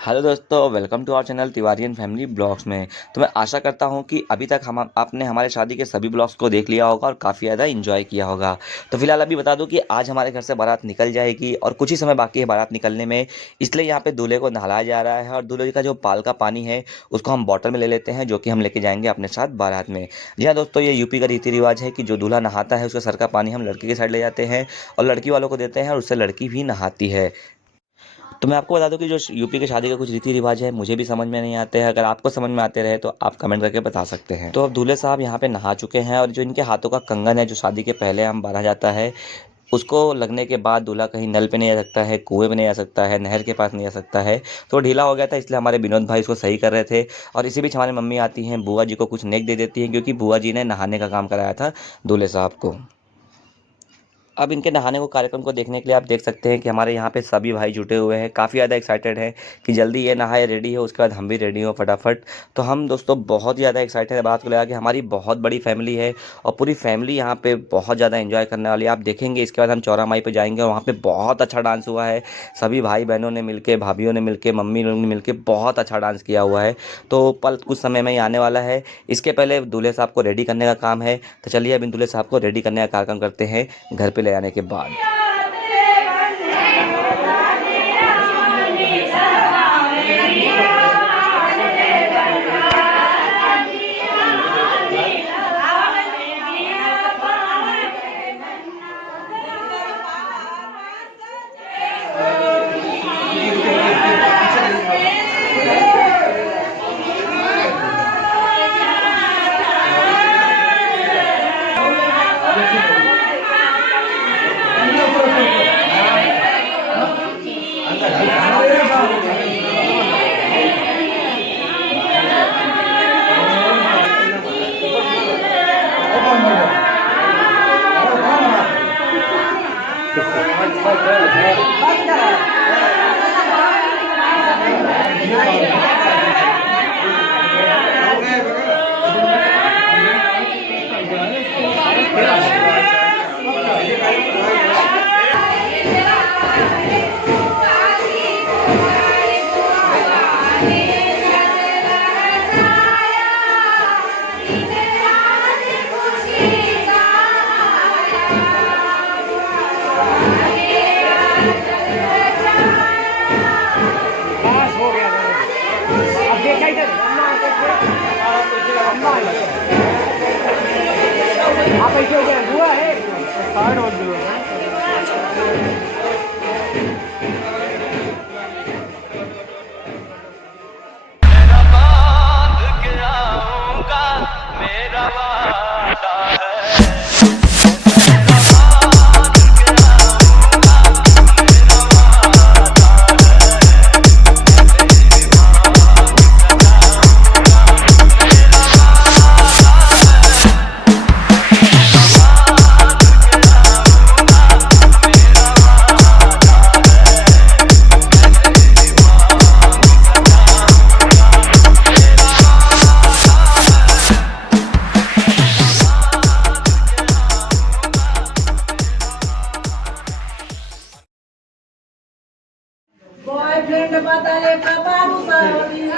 हेलो दोस्तों, welcome to our channel Tiwari and family blogs में। तो मैं आशा करता हूं कि अभी तक हम आपने हमारे शादी के सभी ब्लॉग्स को देख लिया होगा और काफ़ी ज़्यादा एंजॉय किया होगा। तो फिलहाल अभी बता दूं कि आज हमारे घर से बारात निकल जाएगी और कुछ ही समय बाकी है बारात निकलने में। इसलिए यहाँ पे दूल्हे को नहलाया जा रहा है और दूल्हे का जो पाल का पानी है उसको हम बॉटल में ले लेते हैं, जो कि हम लेके जाएंगे अपने साथ बारात में। जी हाँ दोस्तों, ये यूपी का रीति रिवाज है कि जो दूल्हा नहाता है उसके सर का पानी हम लड़की के साइड ले जाते हैं और लड़की वालों को देते हैं और उससे लड़की भी नहाती है। तो मैं आपको बता दूं कि जो यूपी की शादी का कुछ रीति रिवाज है मुझे भी समझ में नहीं आते हैं। अगर आपको समझ में आते रहे तो आप कमेंट करके बता सकते हैं। तो अब दूल्हे साहब यहाँ पे नहा चुके हैं और जो इनके हाथों का कंगन है जो शादी के पहले हम बांधा जाता है, उसको लगने के बाद दूल्हा कहीं नल पे नहीं आ सकता है, कुएं में नहीं आ सकता है, नहर के पास नहीं आ सकता है। तो ढीला हो गया था, इसलिए हमारे विनोद भाई इसको सही कर रहे थे। और इसी बीच हमारी मम्मी आती हैं, बुआ जी को कुछ नेक दे देती हैं, क्योंकि बुआ जी ने नहाने का काम कराया था दूल्हे साहब को। अब इनके नहाने को कार्यक्रम को देखने के लिए आप देख सकते हैं कि हमारे यहाँ पे सभी भाई जुटे हुए हैं, काफ़ी ज़्यादा एक्साइटेड हैं कि जल्दी ये नहाए रेडी हो, उसके बाद हम भी रेडी हो फटाफट। तो हम दोस्तों बहुत ही ज़्यादा एक्साइटेड है बात को लेकर कि हमारी बहुत बड़ी फैमिली है और पूरी फैमिली यहाँ पे बहुत ज़्यादा एंजॉय करने वाली है। आप देखेंगे इसके बाद हम चौरा माई पे जाएंगे और वहाँ पे बहुत अच्छा डांस हुआ है। सभी भाई बहनों ने मिलके, भाभीयों ने मिलके, मम्मी लोगों ने मिलके बहुत अच्छा डांस किया हुआ है। तो पल कुछ समय में ही आने वाला है। इसके पहले दूल्हे साहब को रेडी करने का काम है। तो चलिए अब इन दूल्हे साहब को रेडी करने का कार्यक्रम करते हैं घर पे ले आने के बाद। आप ऐसे हो गया हुआ है कार्ड और दो मेरा बांध के आऊंगा, मेरा वादा है। बॉयफ्रेंड बताले का बाबू सावली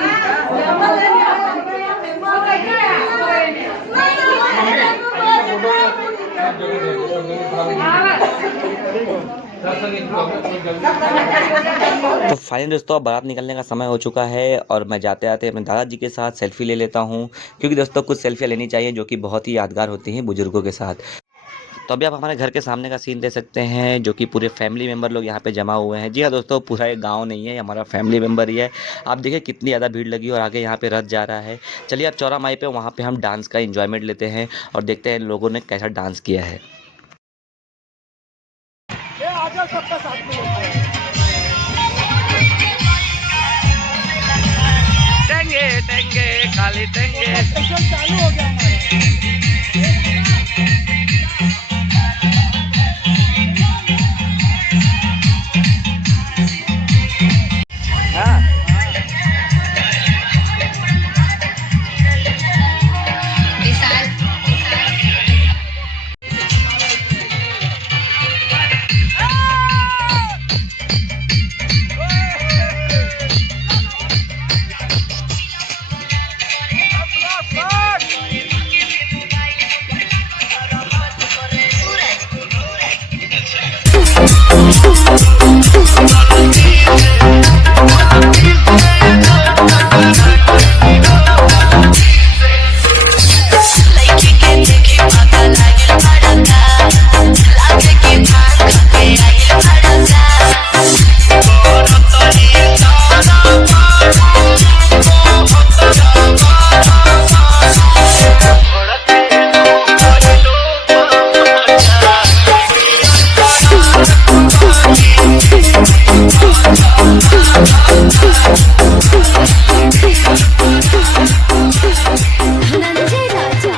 तो फाइनली दोस्तों अब बारात निकलने का समय हो चुका है और मैं जाते आते अपने दादाजी के साथ सेल्फी ले लेता हूं, क्योंकि दोस्तों कुछ सेल्फियाँ लेनी चाहिए जो कि बहुत ही यादगार होती हैं बुजुर्गों के साथ। तो अभी आप हमारे घर के सामने का सीन दे सकते हैं, जो कि पूरे फैमिली मेम्बर लोग यहाँ पे जमा हुए हैं। जी हाँ दोस्तों, पूरा एक गांव नहीं है, हमारा फैमिली मेम्बर ही है। आप देखिए कितनी ज़्यादा भीड़ लगी और आगे यहाँ पे रथ जा रहा है। चलिए अब चौरा माई पे वहाँ पे हम डांस का एंजॉयमेंट लेते हैं और देखते हैं लोगों ने कैसा डांस किया है। टेंगे टेंगे खाली टेंगे चालू हो गया धनंजय राजा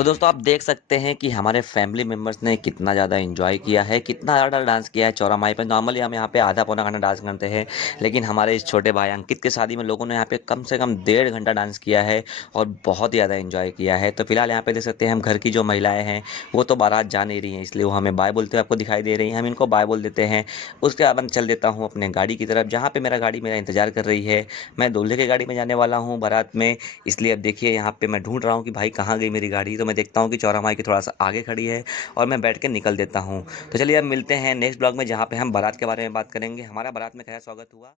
तो दोस्तों आप देख सकते हैं कि हमारे फैमिली मेंबर्स ने कितना ज़्यादा एंजॉय किया है, कितना ज़्यादा डांस किया है चौरामाई पे। नॉर्मली हम यहाँ पे आधा पौना घंटा डांस करते हैं, लेकिन हमारे इस छोटे भाई अंकित की शादी में लोगों ने यहाँ पे कम से कम 1.5 घंटा डांस किया है और बहुत ही ज़्यादा एंजॉय किया है। तो फिलहाल यहाँ पे देख सकते हैं हम घर की जो महिलाएं हैं वो तो बारात जा नहीं रही हैं, इसलिए वो हमें बाय बोलते हुए आपको दिखाई दे रही हैं। हम इनको बाय बोल देते हैं। उसके बाद मैं चल देता हूँ अपने गाड़ी की तरफ, जहाँ पे मेरा गाड़ी मेरा इंतजार कर रही है। मैं दूल्हे की गाड़ी में जाने वाला हूँ बारात में, इसलिए अब देखिए यहाँ पे मैं ढूंढ रहा हूँ कि भाई कहाँ गई मेरी गाड़ी। तो मैं देखता हूँ कि चौराहा के थोड़ा सा आगे खड़ी है और मैं बैठ के निकल देता हूँ। तो चलिए अब मिलते हैं नेक्स्ट ब्लॉग में, जहाँ पे हम बारात के बारे में बात करेंगे, हमारा बारात में कैसा स्वागत हुआ।